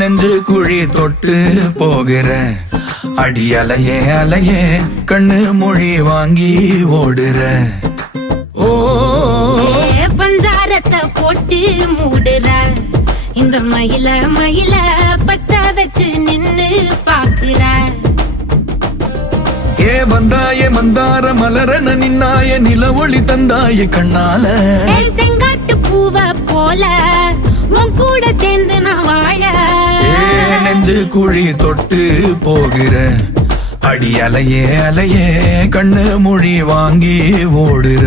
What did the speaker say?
நெஞ்சு குழி தொட்டு போகிற அடி அலையே அலையே கண்ணு மொழி வாங்கி ஓடுற. ஓ பஞ்சாரத்தை போட்டு மூடுற இந்த மயில மயில பத்த வச்சு நின்னு பாக்குற. ஏ வந்தாய மந்தார மலரன நின்னாய நில ஒளி தந்தாய கண்ணால. செங்காட்டு பூவ போல உன் கூட சேர்ந்து நான் வாழ. நெஞ்சு குழி தொட்டு போகிற அடி அலையே அலையே கண்ணு மொழி வாங்கி ஓடுற.